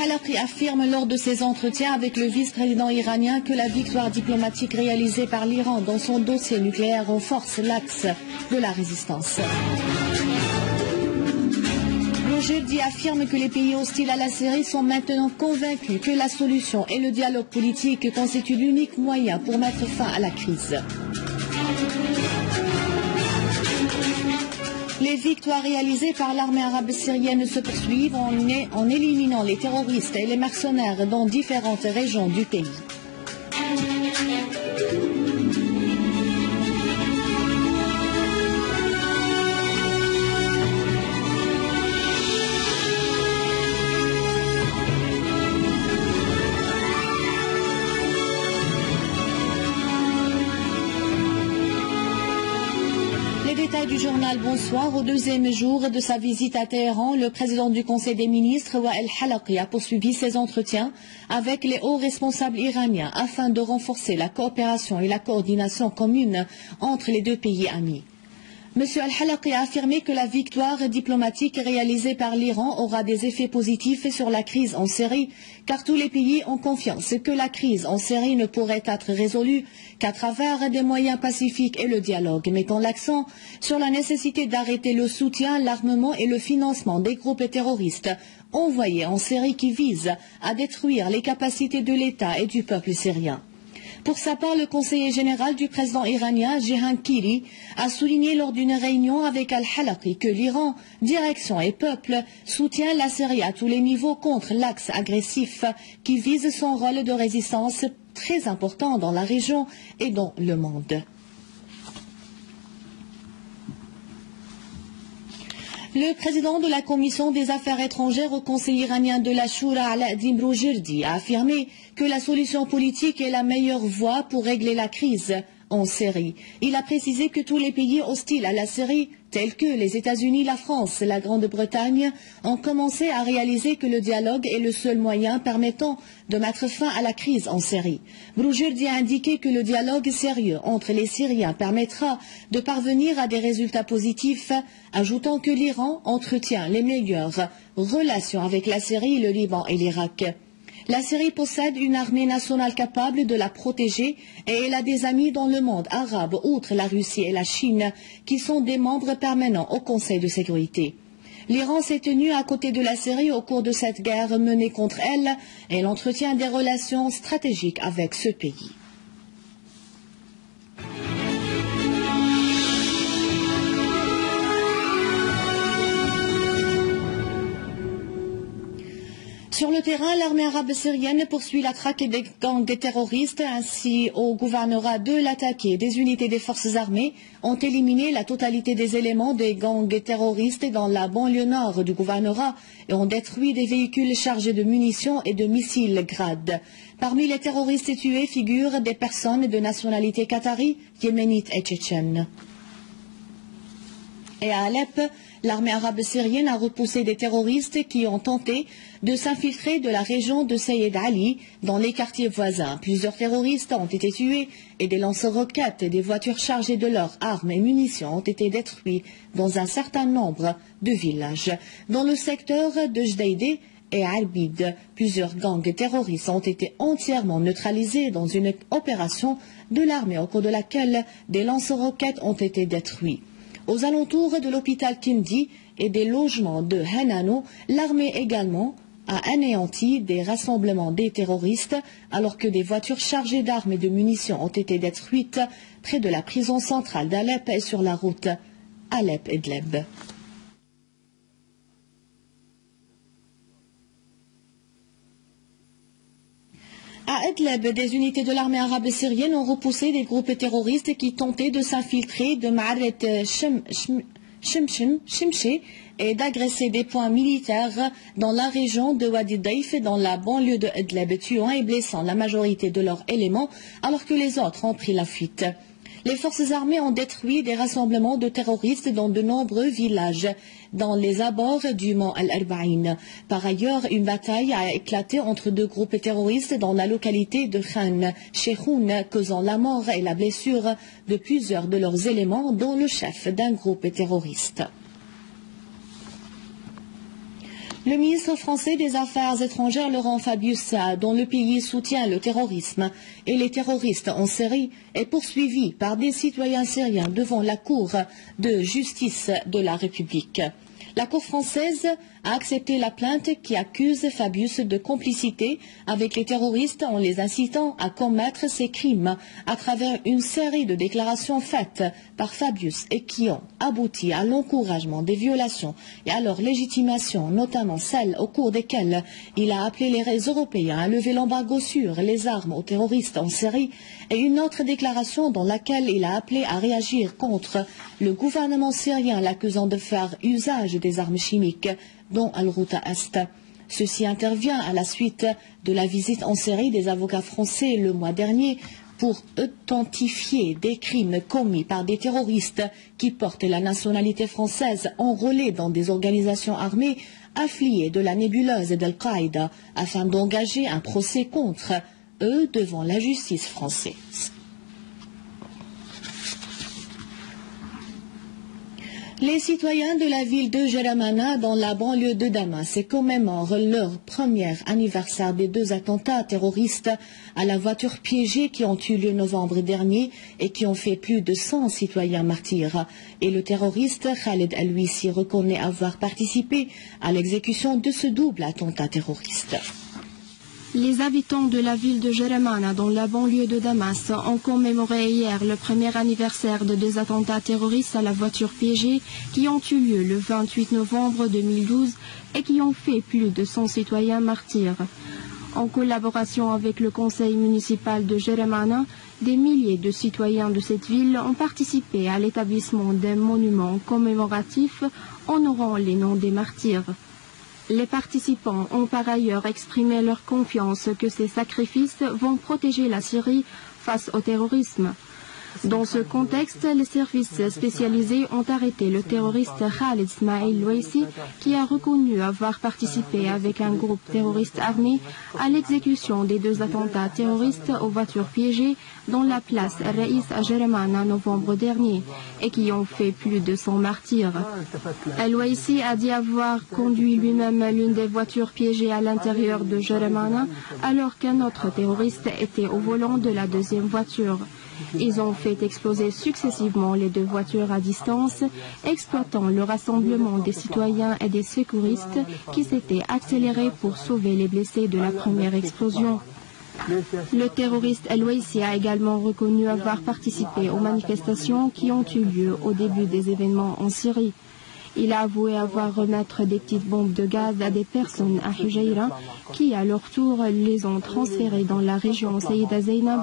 al-Halaqi affirme lors de ses entretiens avec le vice-président iranien que la victoire diplomatique réalisée par l'Iran dans son dossier nucléaire renforce l'axe de la résistance. Bourgerdi affirme que les pays hostiles à la Syrie sont maintenant convaincus que la solution et le dialogue politique constituent l'unique moyen pour mettre fin à la crise. Les victoires réalisées par l'armée arabe syrienne se poursuivent en éliminant les terroristes et les mercenaires dans différentes régions du pays. Du journal Bonsoir, au deuxième jour de sa visite à Téhéran, le président du Conseil des ministres, Wael Halaqi, a poursuivi ses entretiens avec les hauts responsables iraniens afin de renforcer la coopération et la coordination commune entre les deux pays amis. M. Al-Halaqi a affirmé que la victoire diplomatique réalisée par l'Iran aura des effets positifs sur la crise en Syrie, car tous les pays ont confiance que la crise en Syrie ne pourrait être résolue qu'à travers des moyens pacifiques et le dialogue, mettant l'accent sur la nécessité d'arrêter le soutien, l'armement et le financement des groupes terroristes envoyés en Syrie qui visent à détruire les capacités de l'État et du peuple syrien. Pour sa part, le conseiller général du président iranien, Jihan Kiri, a souligné lors d'une réunion avec Al-Halaqi que l'Iran, direction et peuple, soutient la Syrie à tous les niveaux contre l'axe agressif qui vise son rôle de résistance très important dans la région et dans le monde. Le président de la Commission des Affaires étrangères au Conseil iranien de la Shura, Alaaddin Bourgerdi, a affirmé que la solution politique est la meilleure voie pour régler la crise en Syrie. Il a précisé que tous les pays hostiles à la Syrie, tels que les États-Unis, la France, la Grande-Bretagne, ont commencé à réaliser que le dialogue est le seul moyen permettant de mettre fin à la crise en Syrie. Bourgerdi a indiqué que le dialogue sérieux entre les Syriens permettra de parvenir à des résultats positifs, ajoutant que l'Iran entretient les meilleures relations avec la Syrie, le Liban et l'Irak. La Syrie possède une armée nationale capable de la protéger et elle a des amis dans le monde arabe, outre la Russie et la Chine, qui sont des membres permanents au Conseil de sécurité. L'Iran s'est tenu à côté de la Syrie au cours de cette guerre menée contre elle et elle entretient des relations stratégiques avec ce pays. Sur le terrain, l'armée arabe syrienne poursuit la traque des gangs terroristes ainsi au gouvernorat de l'attaqué. Des unités des forces armées ont éliminé la totalité des éléments des gangs terroristes dans la banlieue nord du gouvernorat et ont détruit des véhicules chargés de munitions et de missiles Grad. Parmi les terroristes tués figurent des personnes de nationalité qatari, yéménite et tchétchène. Et à Alep, l'armée arabe syrienne a repoussé des terroristes qui ont tenté de s'infiltrer de la région de Sayed Ali dans les quartiers voisins. Plusieurs terroristes ont été tués et des lance-roquettes et des voitures chargées de leurs armes et munitions ont été détruits dans un certain nombre de villages. Dans le secteur de Jdeïdé et Arbid, plusieurs gangs terroristes ont été entièrement neutralisés dans une opération de l'armée au cours de laquelle des lance-roquettes ont été détruits. Aux alentours de l'hôpital Kindi et des logements de Hanano, l'armée également a anéanti des rassemblements des terroristes alors que des voitures chargées d'armes et de munitions ont été détruites près de la prison centrale d'Alep et sur la route Alep-Idlib. À Idlib, des unités de l'armée arabe syrienne ont repoussé des groupes terroristes qui tentaient de s'infiltrer de Ma'aret Shimshi et d'agresser des points militaires dans la région de Wadi Daif dans la banlieue de Idlib, tuant et blessant la majorité de leurs éléments alors que les autres ont pris la fuite. Les forces armées ont détruit des rassemblements de terroristes dans de nombreux villages dans les abords du mont Al-Arba'in. Par ailleurs, une bataille a éclaté entre deux groupes terroristes dans la localité de Khan Sheikhoun, causant la mort et la blessure de plusieurs de leurs éléments, dont le chef d'un groupe terroriste. Le ministre français des Affaires étrangères Laurent Fabius, dont le pays soutient le terrorisme et les terroristes en Syrie, est poursuivi par des citoyens syriens devant la Cour de justice de la République. La Cour française a accepté la plainte qui accuse Fabius de complicité avec les terroristes en les incitant à commettre ces crimes à travers une série de déclarations faites par Fabius et qui ont abouti à l'encouragement des violations et à leur légitimation, notamment celles au cours desquelles il a appelé les Européens à lever l'embargo sur les armes aux terroristes en Syrie et une autre déclaration dans laquelle il a appelé à réagir contre le gouvernement syrien l'accusant de faire usage des armes chimiques dont Al-Ghouta Est. Ceci intervient à la suite de la visite en Syrie des avocats français le mois dernier pour authentifier des crimes commis par des terroristes qui portent la nationalité française enrôlés dans des organisations armées affiliées de la nébuleuse d'Al-Qaïda afin d'engager un procès contre eux devant la justice française. Les citoyens de la ville de Jeramana, dans la banlieue de Damas, commémorent leur premier anniversaire des 2 attentats terroristes à la voiture piégée qui ont eu lieu novembre dernier et qui ont fait plus de 100 citoyens martyrs. Et le terroriste Khaled El-Wissi reconnaît avoir participé à l'exécution de ce double attentat terroriste. Les habitants de la ville de Jeramana, dans la banlieue de Damas, ont commémoré hier le premier anniversaire de 2 attentats terroristes à la voiture piégée qui ont eu lieu le 28 novembre 2012 et qui ont fait plus de 100 citoyens martyrs. En collaboration avec le conseil municipal de Jeramana, des milliers de citoyens de cette ville ont participé à l'établissement d'un monument commémoratif honorant les noms des martyrs. Les participants ont par ailleurs exprimé leur confiance que ces sacrifices vont protéger la Syrie face au terrorisme. Dans ce contexte, les services spécialisés ont arrêté le terroriste Khaled El-Wissi qui a reconnu avoir participé avec un groupe terroriste armé à l'exécution des 2 attentats terroristes aux voitures piégées dans la place Raïs à Jeramana en novembre dernier et qui ont fait plus de 100 martyrs. El-Wissi a dit avoir conduit lui-même l'une des voitures piégées à l'intérieur de Jeramana alors qu'un autre terroriste était au volant de la 2e voiture. Ils ont fait exploser successivement les 2 voitures à distance, exploitant le rassemblement des citoyens et des secouristes qui s'étaient accélérés pour sauver les blessés de la première explosion. Le terroriste El-Wissi a également reconnu avoir participé aux manifestations qui ont eu lieu au début des événements en Syrie. Il a avoué avoir remettre des petites bombes de gaz à des personnes à Hujaïra qui, à leur tour, les ont transférées dans la région Saïda Zainab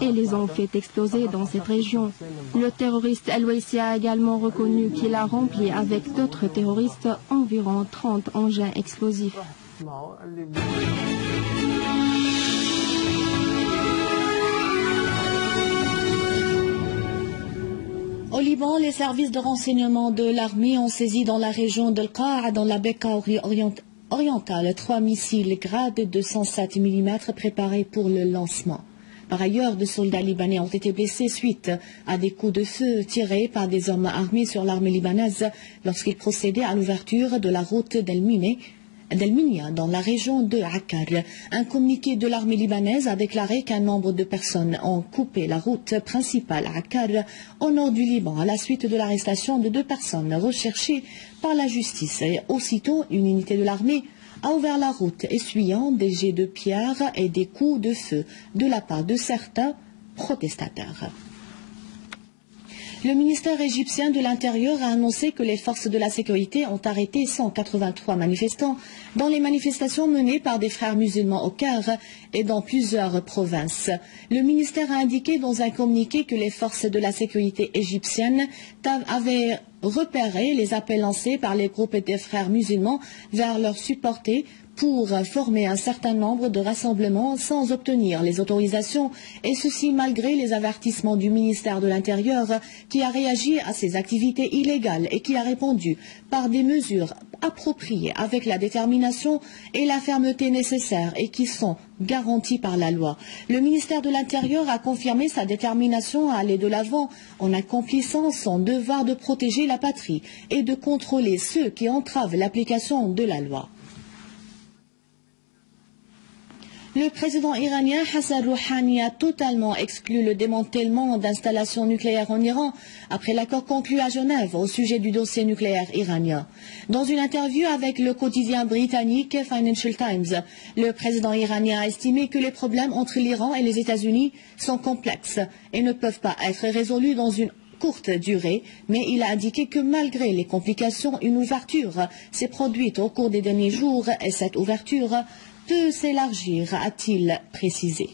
et les ont fait exploser dans cette région. Le terroriste El-Wissi a également reconnu qu'il a rempli avec d'autres terroristes environ 30 engins explosifs. Au Liban, les services de renseignement de l'armée ont saisi dans la région d'Al-Qa'a, dans la Bekaa orientale, 3 missiles Grad de 107 mm préparés pour le lancement. Par ailleurs, 2 soldats libanais ont été blessés suite à des coups de feu tirés par des hommes armés sur l'armée libanaise lorsqu'ils procédaient à l'ouverture de la route d'El-Minya dans la région de Akkar. Un communiqué de l'armée libanaise a déclaré qu'un nombre de personnes ont coupé la route principale à Akkar au nord du Liban à la suite de l'arrestation de 2 personnes recherchées par la justice. Et aussitôt, une unité de l'armée a ouvert la route, essuyant des jets de pierre et des coups de feu de la part de certains protestateurs. Le ministère égyptien de l'Intérieur a annoncé que les forces de la sécurité ont arrêté 183 manifestants dans les manifestations menées par des frères musulmans au Caire et dans plusieurs provinces. Le ministère a indiqué dans un communiqué que les forces de la sécurité égyptiennes avaient repéré les appels lancés par les groupes des frères musulmans vers leurs supporters pour former un certain nombre de rassemblements sans obtenir les autorisations, et ceci malgré les avertissements du ministère de l'Intérieur qui a réagi à ces activités illégales et qui a répondu par des mesures appropriées avec la détermination et la fermeté nécessaires et qui sont garanties par la loi. Le ministère de l'Intérieur a confirmé sa détermination à aller de l'avant en accomplissant son devoir de protéger la patrie et de contrôler ceux qui entravent l'application de la loi. Le président iranien Hassan Rouhani a totalement exclu le démantèlement d'installations nucléaires en Iran après l'accord conclu à Genève au sujet du dossier nucléaire iranien. Dans une interview avec le quotidien britannique Financial Times, le président iranien a estimé que les problèmes entre l'Iran et les États-Unis sont complexes et ne peuvent pas être résolus dans une courte durée, mais il a indiqué que malgré les complications, une ouverture s'est produite au cours des derniers jours et cette ouverture peut s'élargir, a-t-il précisé.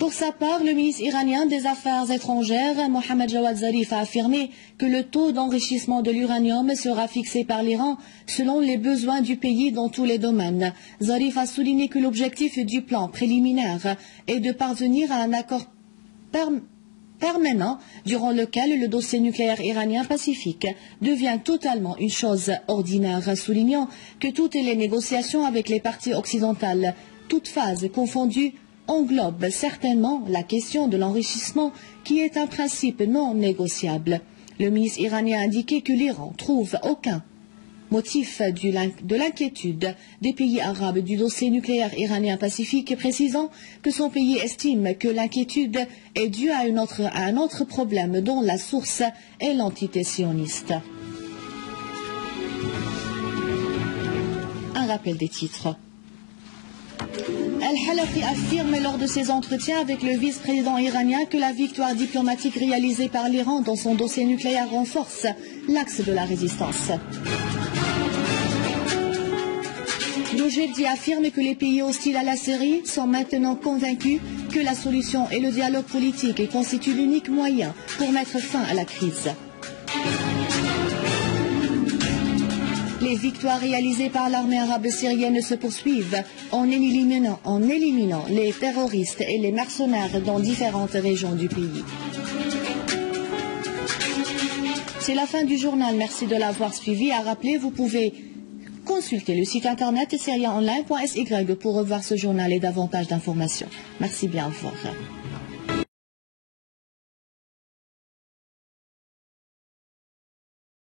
Pour sa part, le ministre iranien des Affaires étrangères, Mohammad Jawad Zarif, a affirmé que le taux d'enrichissement de l'uranium sera fixé par l'Iran selon les besoins du pays dans tous les domaines. Zarif a souligné que l'objectif du plan préliminaire est de parvenir à un accord permanent durant lequel le dossier nucléaire iranien pacifique devient totalement une chose ordinaire, soulignant que toutes les négociations avec les parties occidentales, toutes phases confondues, englobe certainement la question de l'enrichissement qui est un principe non négociable. Le ministre iranien a indiqué que l'Iran trouve aucun motif de l'inquiétude des pays arabes du dossier nucléaire iranien pacifique, précisant que son pays estime que l'inquiétude est due à un autre problème dont la source est l'entité sioniste. Un rappel des titres. Al-Halaqi affirme lors de ses entretiens avec le vice-président iranien que la victoire diplomatique réalisée par l'Iran dans son dossier nucléaire renforce l'axe de la résistance. L'Égypte affirme que les pays hostiles à la Syrie sont maintenant convaincus que la solution est le dialogue politique et constitue l'unique moyen pour mettre fin à la crise. Les victoires réalisées par l'armée arabe syrienne se poursuivent en éliminant les terroristes et les mercenaires dans différentes régions du pays. C'est la fin du journal. Merci de l'avoir suivi. À rappeler, vous pouvez consulter le site internet syriaonline.sy pour revoir ce journal et davantage d'informations. Merci bien. Au revoir.